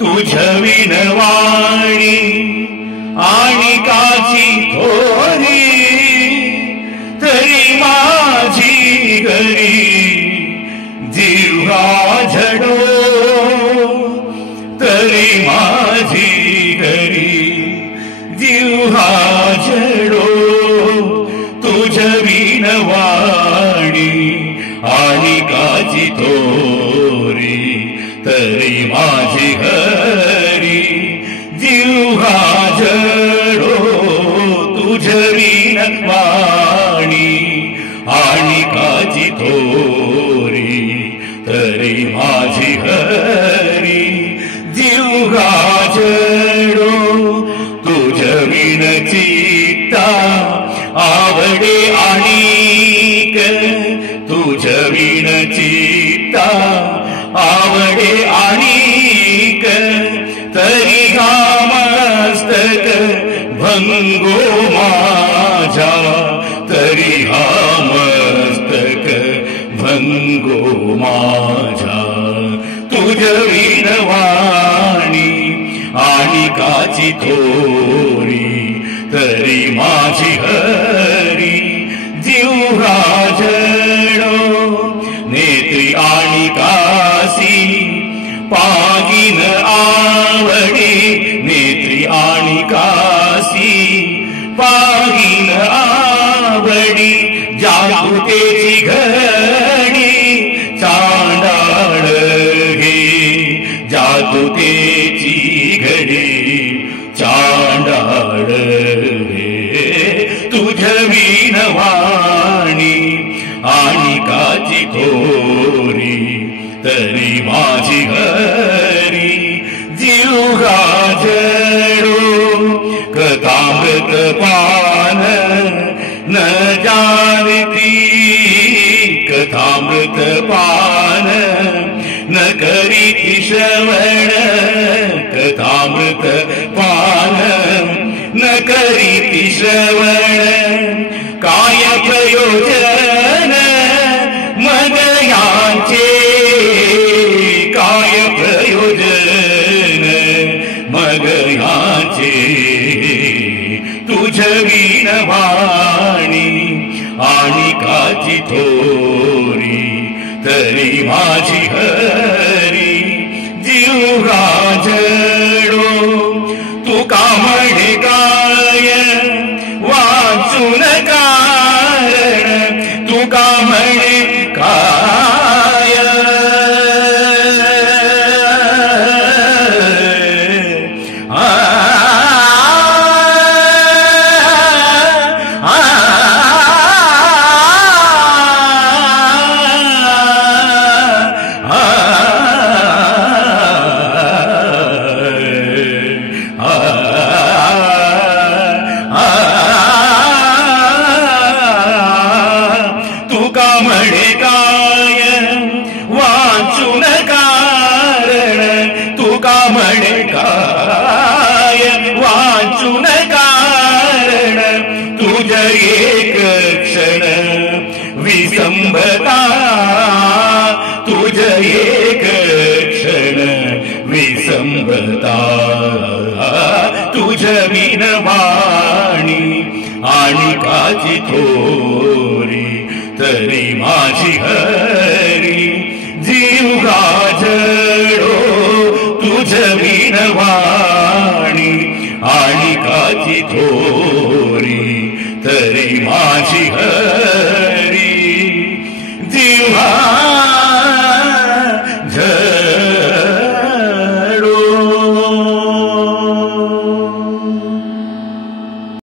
तुझविन वाणी आणि काची थोरी तरी माझी घरी जिव्हा झडो तरी माझी घरी जिव्हा झडो तुझविन वाणी आणि काची थोरी तरी माझी घरी जिव्हा झडो तुझविन वाणी आणि काची थोरी तरी माझी घरी जिव्हा झडो तुझविन चित्ता आवडे आणिक तुझविन चित्ता आवडे आणिक तरी मस्तक भंगो माझा तरी मस्तक भंगो माझा तुझविन वाणी आणि काची थोरी तरी माझी घरी जिव्हा झडो नेत्री आणि कासी पागिन आवडे नेत्री आणि कासी पागिन आवडी जागृतेची घडी चांडाळ घे जागृतेची घडी चांडाळ घे तुझविन वाणी आणि काची थोरी तरी माझी घरी जिव्हा झडो कथामृत पान न जानती कथामृत पान न करीती श्रवण कथामृत पान न करीती श्रवण काय प्रयोजन मग यांचे काय प्रयोजन मग यांचे तुझविन वाणी आणि काची थोरी तरी माझी घरी जिव्हा झडो तू का म्हणे काय वाचून कारण तू का म्हणे काय वाचून कारण तुझ एक क्षण विसंबता तुझ एक क्षण विसंबता तुझविन वाणी आणि काची थोरी तरी माझी घरी जिव्हा झडो तुझविन वाणी आणि काची थोरी तरी माझी घरी जिव्हा